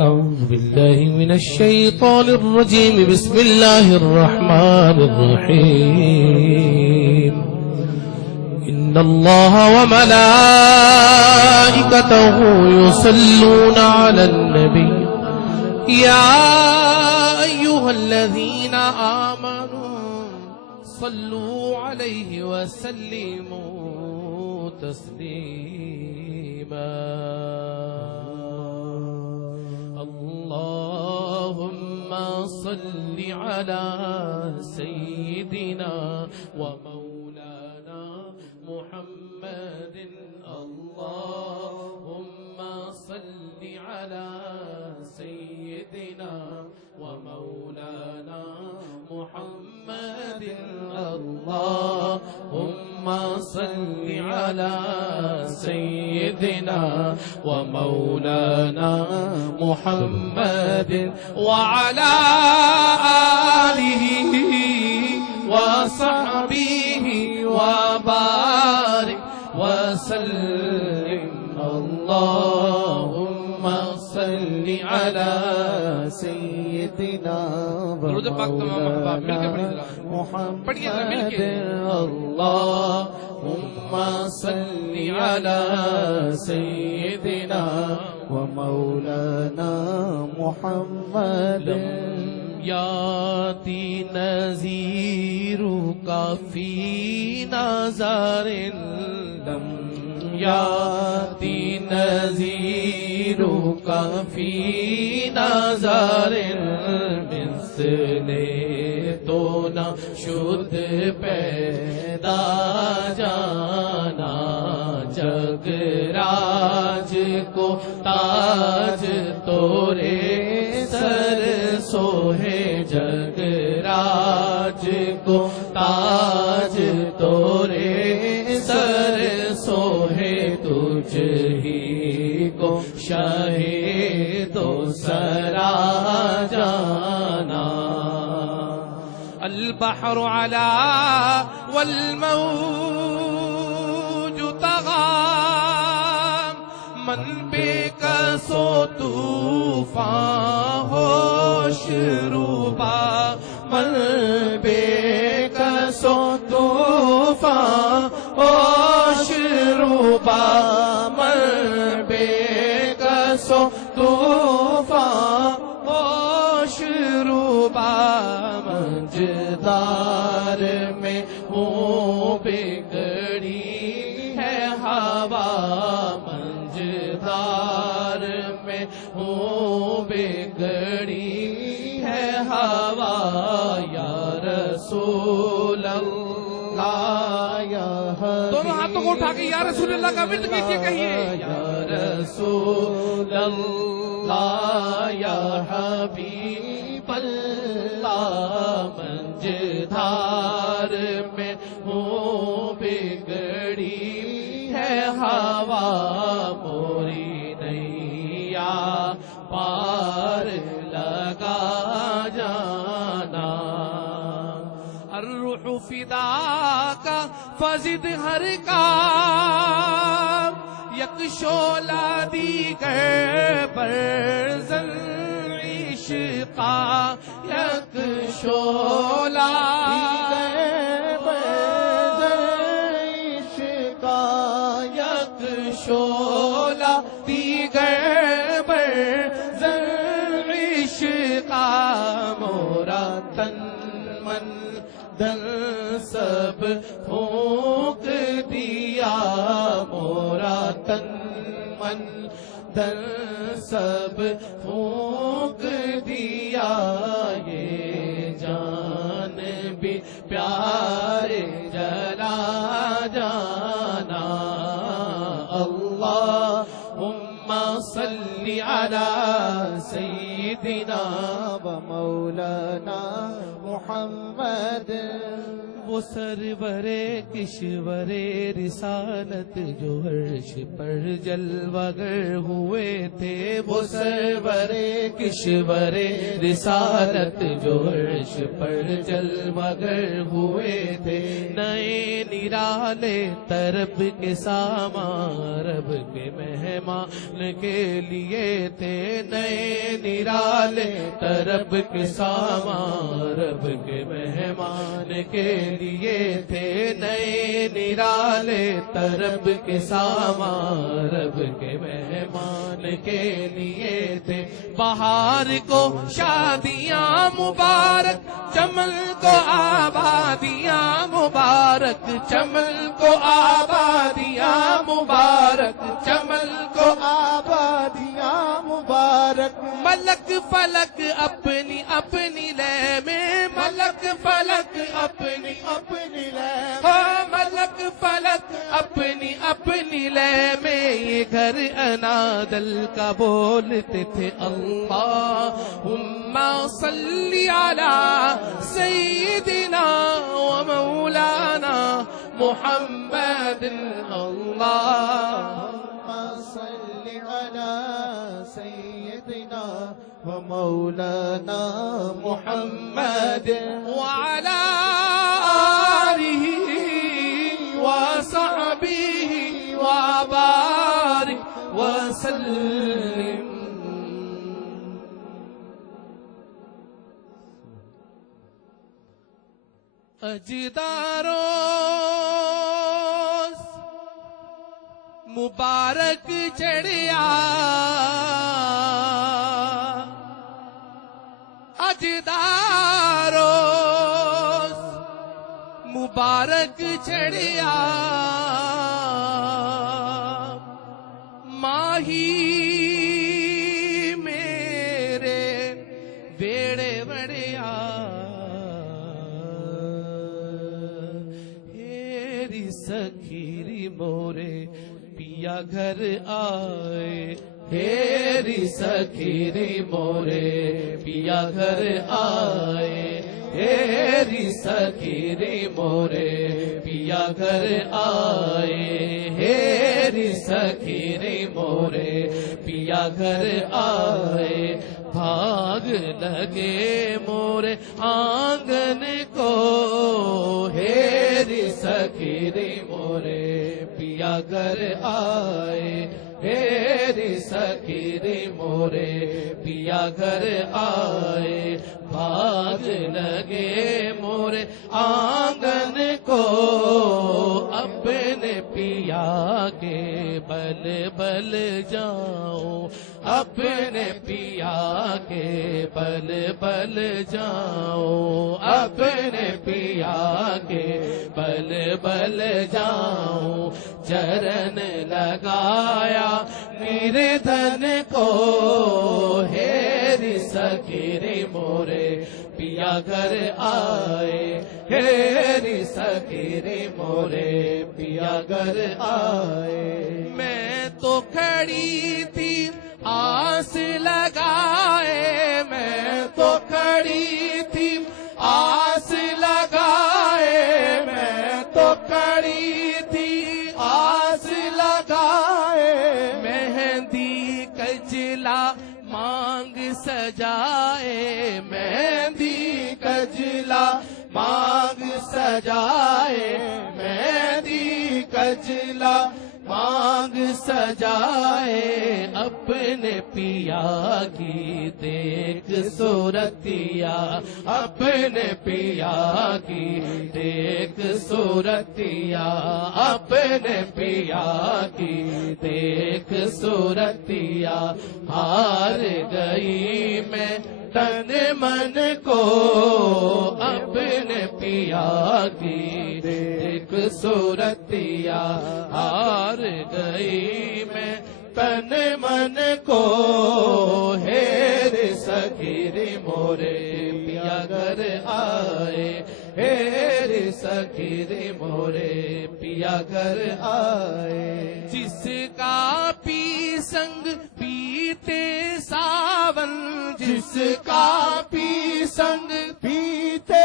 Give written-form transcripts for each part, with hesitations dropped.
أعوذ بالله من الشيطان الرجيم. بسم الله الرحمن الرحيم. إن الله وملائكته يصلون على النبي يا أيها الذين آمنوا صلوا عليه وسلموا تسليما. اللهم صل على سيدنا ومولانا محمد. اللهم صل على سيدنا ومولانا محمد. اللهم صل على سيدنا ومولانا محمد وعلى آله وصحبه وبارك وسلم. اللهم صل على سيدنا ومولانا محمد. اللهم صل على سيدنا ومولانا محمد. يأتي نذيرك في نظر لم يأتي نذيرك في نظر مثل تو نہ شد پیدا جانا. جگ راج کو تاج تورے سر سوہے. جگ راج کو تاج تورے سر سوہے. تجھ ہی کو شاہ دو سرا جانا. البحر علا والموج طغى من بے کسو طوفان ہوش روبا. من بے کسو طوفان ہوش روبا. من بے کسو طوفان ہوش روبا. منجدار میں ہوں بگڑی ہے ہوا. منجدار میں ہوں بگڑی ہے ہوا. یا رسول اللہ یا حبیب. دونوں ہاتھوں کو اٹھا کے یا رسول اللہ کا ورد کیجئے. کہیے یا رسول اللہ یا حبیب اللہ. منجدار میں ہوں بگڑی ہے ہوا. موری نیا پار لگا جانا. الروح فداک فزد ہر کام. یک شعلہ دیگر برزن عشقا. یک شعلہ دیگر برزن عشقا. یک شعلہ دیگر برزن عشقا. مورا تن من دل سب پھونک دیا. مورا تن من دل سب پھونک دیا. یہ جان بھی پیار جلا جانا. اللہم صل علی سیدنا و مولانا محمد. وہ سرورے کشورے رسالت جو عرش پر جلوگر ہوئے تھے، وہ سرورے کشورے رسالت جو عرش پر جلوگر ہوئے تھے، نئے نرالے طرب کے سامان رب کے مہمان کے لیے تھے، نئے نرالے طرب کے سامان رب کے مہمان کے لیے تھے، نئے نرالے طرب کے سامان رب کے مہمان کے لیے تھے، بہار کو شادیاں مبارک، چمن کو آبادیاں مبارک، چمن کو آبادیاں مبارک، چمن کو آبادیاں مبارک، ملک فلک اپنی اپنی لے میں، ملک فلک اپنی اپنی لے ہاں ملک فلک اپنی اپنی لے میں، یہ گھر انادل کا بولتے تھے، اللہم صلی علی سیدنا و مولانا محمد، اللہم صلی علی سیدنا و مولانا محمد وعلى آلہ وصحبہ وبارک وسلم۔ اجداروں مبارک چڑھیا، اجداروں مبارک چڑھیا، ماہی میرے بیڑے بڑیا، ہیری سکھیری مورے پیا گھر آئے، ہیری سکھیری مورے پیا گھر آئے، ہیری سکھیری مورے پیا گھر آئے، ہیری سکھیری مورے پیا گھر آئے، بھاگ لگے مورے آنگن کو، ہیری سکھیری مورے پیا گھر آئے، ہیری سکھیری مورے پیا گھر آئے، بھاگ لگے مورے آنگن کو، اپنے پیا کے بل بل جاؤں، اپنے پیا کے بل بل جاؤں، اپنے پیا کے بل بل جاؤں، چرن لگایا نردھن کو، ہیری سکھیری مورے پیا گھر آئے، ہیری سکھیری مورے پیا گھر آئے، میں تو کھڑی تھی آس لگائے، میں تو کھڑی تھی آس لگائے، میں تو کھڑی تھی آس لگائے، مہندی کجلا مانگ سجائے، مہندی کجلا مانگ سجائے، مہندی کجلا مانگ سجائے، اپنے پیا کی دیکھ صورتیا، اپنے پیا کی دیکھ صورتیا، اپنے پیا کی دیکھ صورتیا، ہار گئی میں تن من کو، اپنے پیا کی دیکھ صورتیا، ہار گئی میں تن من کو، ہیری سکھیری مورے پیا گھر آئے، ہیری سکھیری مورے پیا گھر آئے، جس کا پی سنگ پیتے ساون، جس کا پی سنگ پیتے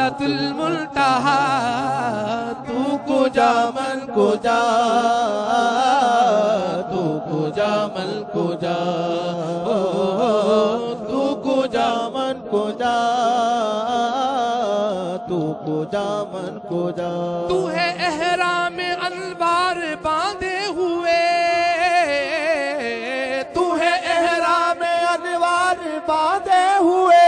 سدرۃ المنتہا تو کجا من کجا تو کجا من کجا تو کجا من کجا تو کجا من کجا تو ہے احرام انوار باندھے ہوئے تو ہے احرام انوار باندھے ہوئے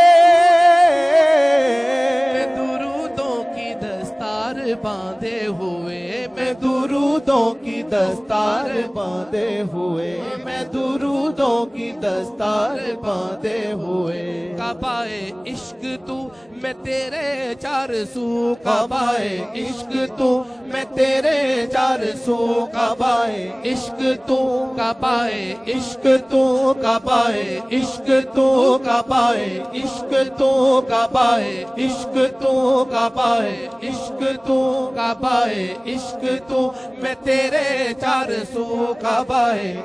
میں درودوں کی دستار باندھے ہوئے میں درودوں کی دستار باندھے ہوئے میں درودوں کی دستار باندھے ہوئے کعبہ عشق تو میں تیرے چار سو کعبہ عشق تو میں تیرے چار سو کعبہ عشق تو کعبہ عشق تو کعبہ عشق تو کعبہ عشق تو کعبہ عشق تو کعبہ عشق تو کعبہ عشق تو میں تیرے چار سو کعبہ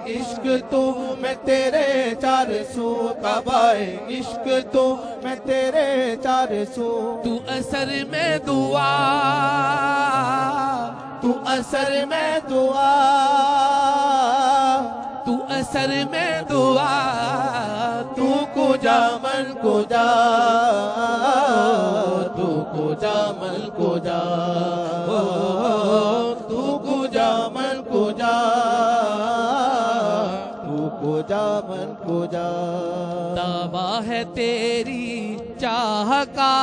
عشق تو میں تیرے چار سو کعبہ عشق تو میں تیرے چار سو تو اثر میں دعا تو اثر میں دعا تو اثر میں دعا تو کجا من کجا تو کجا من کجا تو کجا من کجا تو کجا من کجا دعویٰ ہے تیری چاہ کا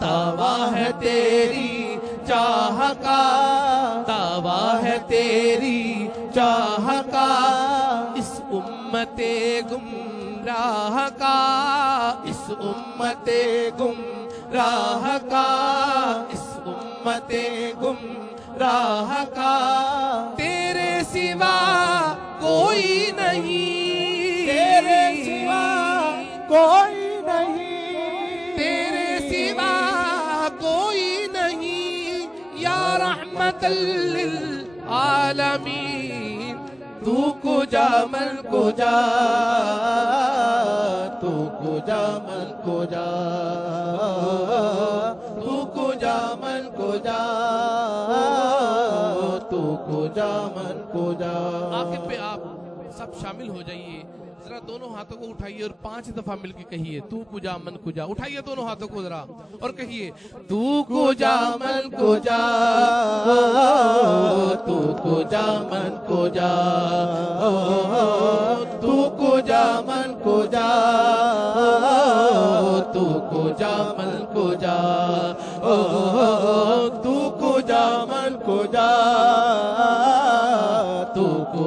دعویٰ ہے تیری چاہ کا دعویٰ ہے تیری چاہ کا اس امت گمراہ کا اس امت گمراہ کا اس امت گمراہ کا تیرے سوا کوئی نہیں تیرے سوا کوئی نہیں تیرے سوا کوئی نہیں یا رحمت للعالمین تو کجا من کجا تو کجا من کجا تو کجا من کجا تو کجا من کجا آخر پہ آپ سب شامل ہو جائیے ذرا دونوں ہاتھوں کو اٹھائیے اور 5 دفعہ مل کے کہیے تو کجا من کجا اٹھائیے دونوں ہاتھوں کو ذرا اور کہیے تو کجا من کجا تو کجا من کجا تو کجا من کجا تو کجا من کجا تو کجا من کجا تو کجا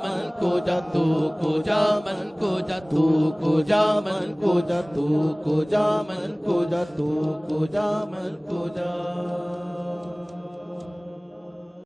من کجا تو کجا من کجا تو کجا من کجا تو کجا من کجا تو کجا من کجا